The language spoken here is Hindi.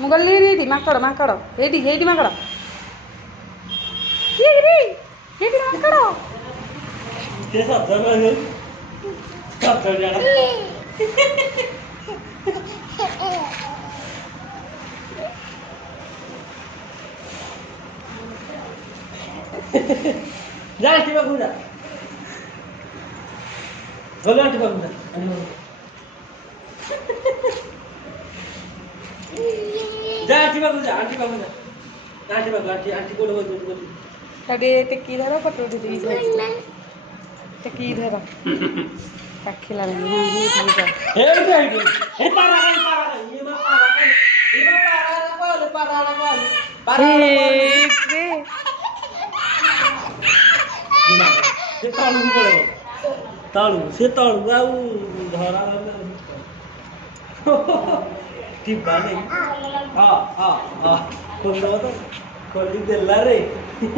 ମୁଁ ଗଲି ଏଇଠି ମାଙ୍କଡ଼ ମାଙ୍କଡ଼ ଏଇଠି ଏଇଠି ମାଙ୍କଡ଼ ଏଇଠି ଏଇଠି ମାଙ୍କଡ଼ ସେ ସତ କହିଲେ ସତ ଜାଣା जा आंटी पाखु जा गले आंटी पाखु जा जा आंटी पाखु जा आंटी पाखु जा आंटी पाखु आंटी आंटी कोड बोल बोल अरे टेकी धर फोटो उठी दी टेकी धर पाखिला नहीं ये जा ए पारा ये मा पारा पारा से तालू पड़े तालू से तालू आउ धरा टिप्पा नहीं हां हां हां खोल दो तो खोल देला रे